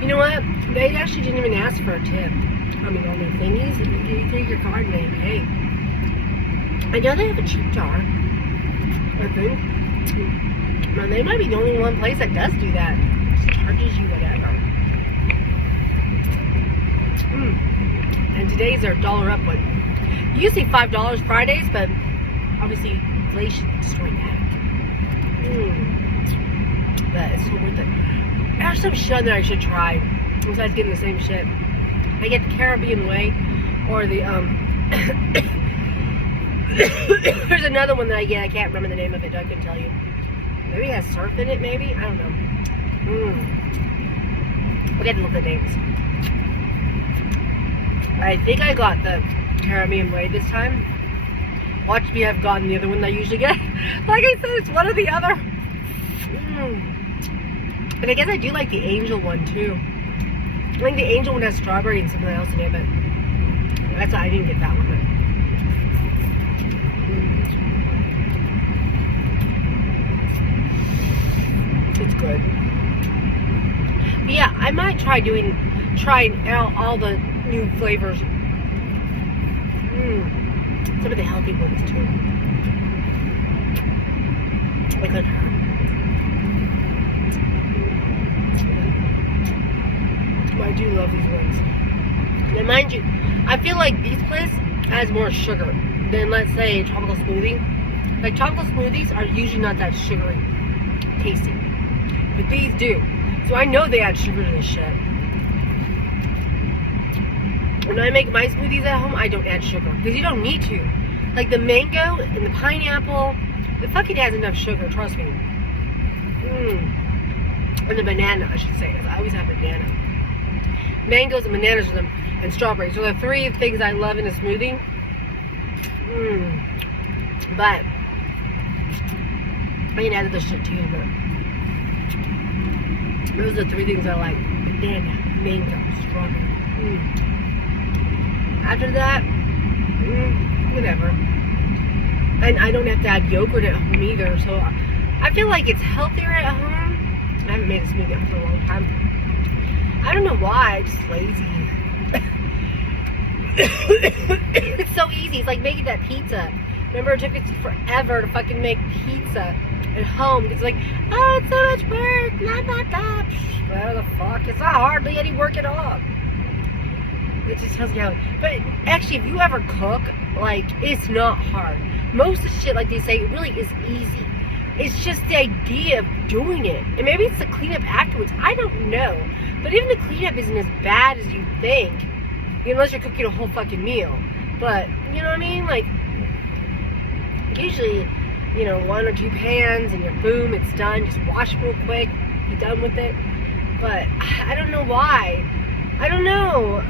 You know what? They actually didn't even ask for a tip. I mean, all their thingies, you take your card and they pay. I know they have a cheap jar, I think. And they might be the only one place that does do that. Just charges you whatever. And today's are $1 up one. Usually $5 Fridays, but obviously inflation destroyed that. But it's so worth it. There's some shit that I should try besides getting the same shit. I get the Caribbean Way or the there's another one that I get. I can't remember the name of it. I couldn't tell you. Maybe it has surf in it. Maybe I don't know. I got to look at the names. I think I got the Caribbean Way this time. Watch me have gotten the other one that I usually get. Like I said, it's one or the other. But I guess I do like the Angel one too. I think the Angel one has strawberry and something else in it, but that's why I didn't get that one. It's good. But yeah, I might try trying all the new flavors. Some of the healthy ones too. Like her. I do love these ones. And mind you, I feel like these places has more sugar than, let's say, tropical smoothie. Like tropical smoothies are usually not that sugary tasting, but these do. So I know they add sugar to this shit. When I make my smoothies at home, I don't add sugar because you don't need to. Like the mango and the pineapple, it fucking has enough sugar. Trust me. And the banana, I should say. I always have banana. Mangoes and bananas and strawberries are the three things I love in a smoothie. But I can add other shit too, but those are the three things I like. Banana, mango, strawberry. After that, whatever. And I don't have to add yogurt at home either, so I feel like it's healthier at home. I haven't made a smoothie for a long time. I don't know why, I'm just lazy. It's so easy. It's like making that pizza. Remember, it took us forever to fucking make pizza at home. It's like, oh, it's so much work. Blah, blah, blah. Where the fuck? It's not hardly any work at all. It just tells you how. But actually, if you ever cook, like, it's not hard. Most of the shit, like they say, it really is easy. It's just the idea of doing it. And maybe it's the cleanup afterwards. I don't know. But even the cleanup isn't as bad as you think. Unless you're cooking a whole fucking meal. But, you know what I mean? Like, usually, you know, 1 or 2 pans and you're boom, it's done. Just wash real quick. You're done with it. But I don't know why. I don't know.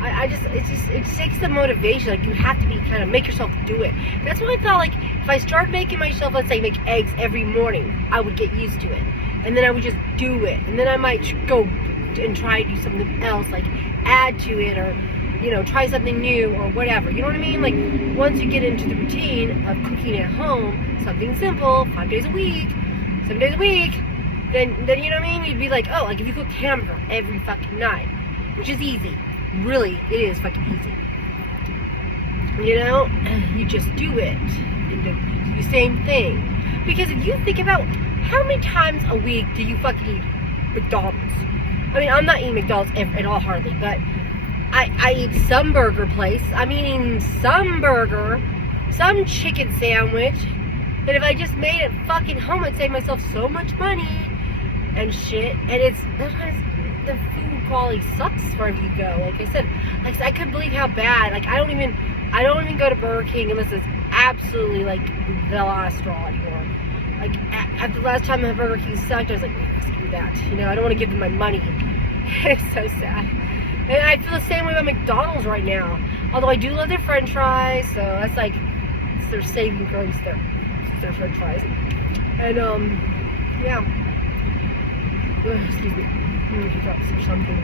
It takes the motivation. Like, you have to be kind of make yourself do it. That's why I thought, like, if I start making myself, let's say, make eggs every morning, I would get used to it. And then I would just do it. And then I might go and try to do something else, like add to it or, you know, try something new or whatever. You know what I mean? Like, once you get into the routine of cooking at home, something simple, 5 days a week, 7 days a week, then you know what I mean? You'd be like, oh, like if you cook hamburger every fucking night, which is easy. Really, it is fucking easy. You know? You just do it. And do the same thing. Because if you think about how many times a week do you fucking eat McDonald's? I mean, I'm not eating McDonald's at all hardly, but I eat some burger place. I'm eating some burger, some chicken sandwich, that if I just made it fucking home, I'd save myself so much money and shit. And it's sometimes the food quality sucks wherever you go. Like I said, I couldn't believe how bad. Like I don't even go to Burger King unless it's absolutely like the last straw anymore. Like after the last time the Burger King sucked, I was like, screw that. You know, I don't want to give them my money. It's so sad. And I feel the same way about McDonald's right now. Although I do love their French fries, so that's like it's their saving grace. Their French fries. And yeah. Excuse me. I'm gonna drop something.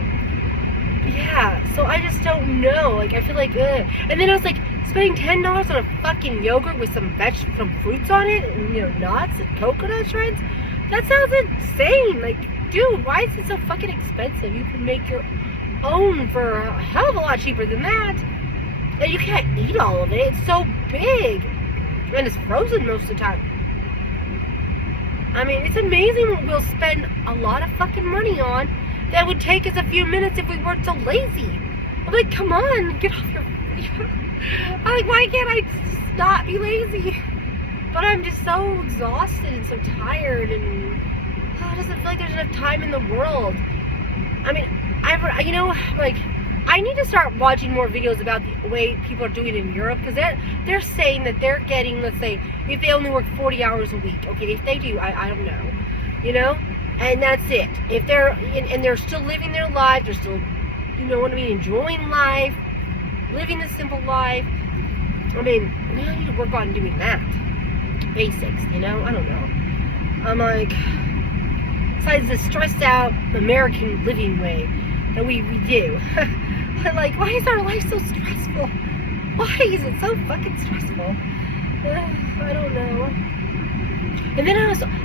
Yeah. So I just don't know. Like I feel like And then I was like spending $10 on a fucking yogurt with some fruits on it, and you know, nuts and coconut shreds. That sounds insane. Like dude, why is it so fucking expensive? You can make your own for a hell of a lot cheaper than that. And you can't eat all of it. It's so big. And it's frozen most of the time. I mean, it's amazing what we'll spend a lot of fucking money on that would take us a few minutes if we weren't so lazy. I'm like, come on, get off your... I'm like, why can't I not be lazy? But I'm just so exhausted and so tired, and it doesn't feel like there's enough time in the world. I mean, I need to start watching more videos about the way people are doing it in Europe, because they're saying that they're getting, let's say, if they only work 40 hours a week, okay, if they do, I don't know, you know, and that's it. If they're, and they're still living their life, they're still, you know what I mean, enjoying life, living a simple life. I mean, I need to work on doing that. Basics, you know, I don't know. I'm like, besides the stressed out American living way that we do. I'm like, why is our life so stressful? Why is it so fucking stressful? I don't know. And then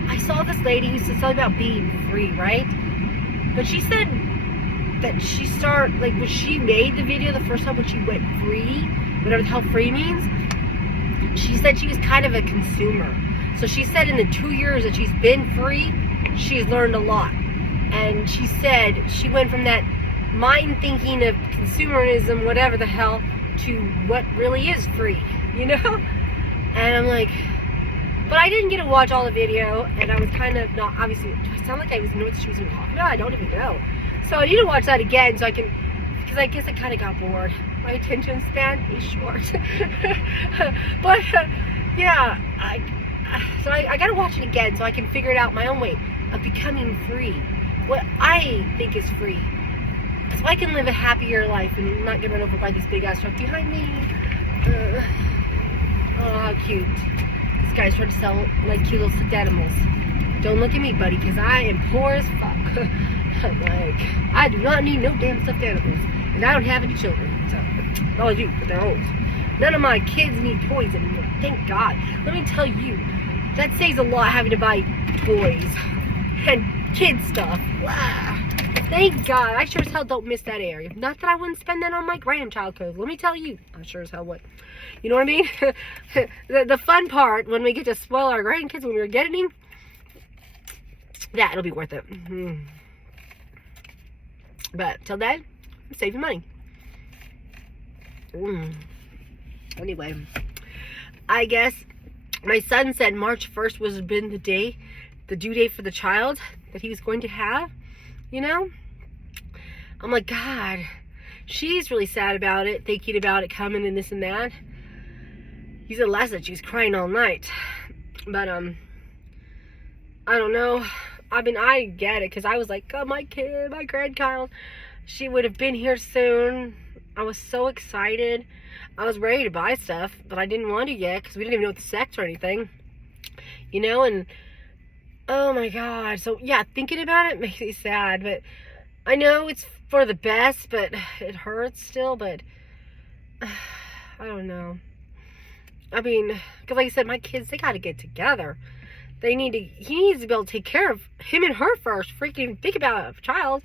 I saw this lady who said something about being free, right? But she said that she started, like, when she made the video the first time when she went free, whatever the hell free means, she said she was kind of a consumer. So she said in the 2 years that she's been free, she's learned a lot. And she said she went from that mind thinking of consumerism, whatever the hell, to what really is free, you know? And I'm like, but I didn't get to watch all the video, and I was kind of not, obviously, do I sound like I was know what she was even talking about? I don't even know. So I need to watch that again so I can, because I guess I kind of got bored. My attention span is short. But, yeah, I got to watch it again so I can figure it out my own way of becoming free. What I think is free. So I can live a happier life and not get run over by this big ass truck behind me. Oh, how cute. This guy's trying to sell like cute little stuffed animals. Don't look at me, buddy, because I am poor as fuck. I'm like, I do not need no damn stuffed animals. And I don't have any children. So, all I do, but they're old. None of my kids need toys anymore. Thank God. Let me tell you, that saves a lot having to buy toys and kid stuff. Wow. Thank God. I sure as hell don't miss that area. Not that I wouldn't spend that on my grandchild, because let me tell you, I sure as hell would. You know what I mean? the fun part, when we get to spoil our grandkids when we're getting them, yeah, it'll be worth it. Mm-hmm. But till then, I'm saving money. Anyway, I guess my son said March 1st was been the due date for the child that he was going to have. You know? I'm like, God, she's really sad about it, thinking about it coming and this and that. He said last night she was crying all night. But, I don't know. I mean, I get it, because I was like, oh, my kid, my grandchild, she would have been here soon. I was so excited. I was ready to buy stuff, but I didn't want to yet, because we didn't even know the sex or anything. You know, and oh my God. So yeah, thinking about it makes me sad, but I know it's for the best, but it hurts still, but I don't know. I mean, because like I said, my kids, they got to get together. He needs to be able to take care of him and her first. Freaking think about a child.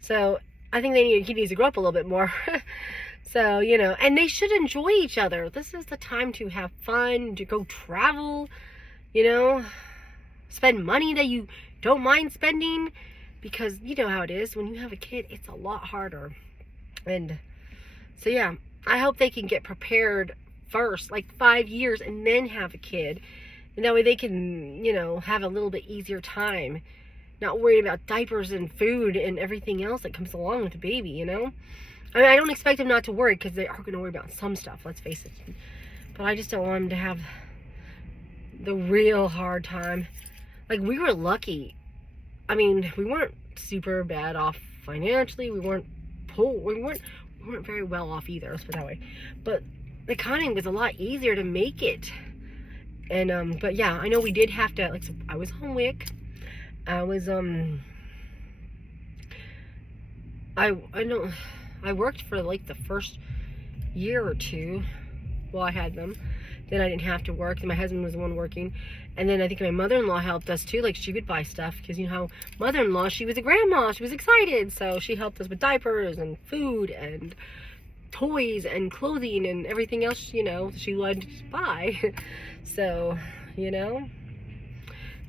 So I think he needs to grow up a little bit more. So, you know, and they should enjoy each other. This is the time to have fun, to go travel, you know, spend money that you don't mind spending, because you know how it is when you have a kid, it's a lot harder. And so yeah, I hope they can get prepared first, like 5 years, and then have a kid, and that way they can, you know, have a little bit easier time, not worried about diapers and food and everything else that comes along with a baby, you know. I mean, I don't expect them not to worry, because they are going to worry about some stuff, let's face it, but I just don't want them to have the real hard time. Like, we were lucky. I mean, we weren't super bad off financially. We weren't poor. We weren't very well off either, let's put it that way. But the economy was a lot easier to make it. And, but yeah, I know we did have to, like, so I was on WIC. I was, I worked for, like, the first year or two while I had them. then I didn't have to work. And my husband was the one working. And then I think my mother-in-law helped us too. Like, she would buy stuff because, you know how mother-in-law, she was a grandma. She was excited. So she helped us with diapers and food and toys and clothing and everything else, you know, she wanted to buy. So, you know.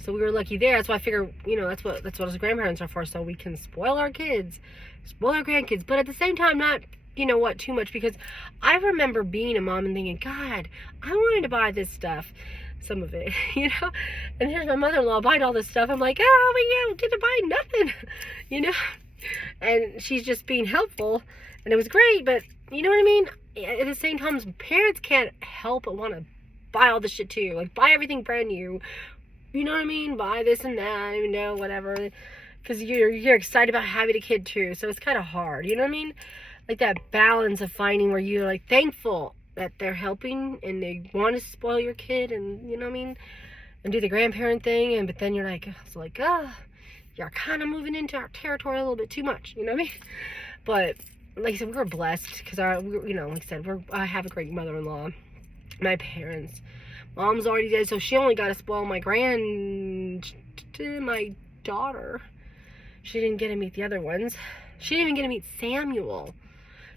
So we were lucky there. That's why I figure, you know, that's what us grandparents are for. So we can spoil our kids, spoil our grandkids. But at the same time, not, you know what, too much. Because I remember being a mom and thinking, God, I wanted to buy this stuff. Some of it, you know, and here's my mother-in-law buying all this stuff. I'm like, oh, but you don't get to buy nothing, you know, and she's just being helpful, and it was great, but you know what I mean? At the same time, parents can't help but want to buy all this shit too, like buy everything brand new, you know what I mean? Buy this and that, you know, whatever, because you're excited about having a kid too, so it's kind of hard, you know what I mean? Like that balance of finding where you're like thankful that they're helping and they want to spoil your kid, and you know what I mean, and do the grandparent thing, and but then you're like, it's like, you're kind of moving into our territory a little bit too much, you know what I mean? But like I said, we were blessed because you know, like I said, I have a great mother-in-law. My parents, mom's already dead, so she only got to spoil my daughter. She didn't get to meet the other ones. She didn't even get to meet Samuel.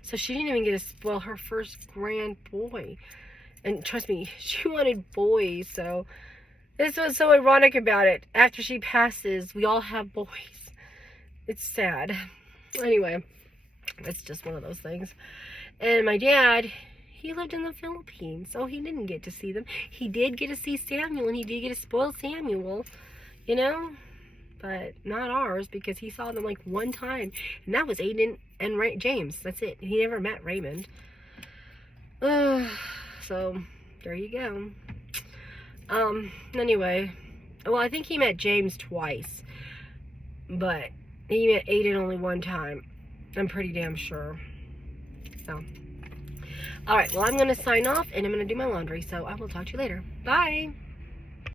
So she didn't even get to spoil her first grand boy. And trust me, she wanted boys. So this was so ironic about it. After she passes, we all have boys. It's sad. Anyway, it's just one of those things. And my dad, he lived in the Philippines, so he didn't get to see them. He did get to see Samuel, and he did get to spoil Samuel, you know? But not ours, because he saw them like one time, and that was Aiden and James. That's it. He never met Raymond. So there you go. Anyway, well, I think he met James twice, but he met Aiden only one time. I'm pretty damn sure. So, all right. Well, I'm gonna sign off, and I'm gonna do my laundry. So I will talk to you later. Bye.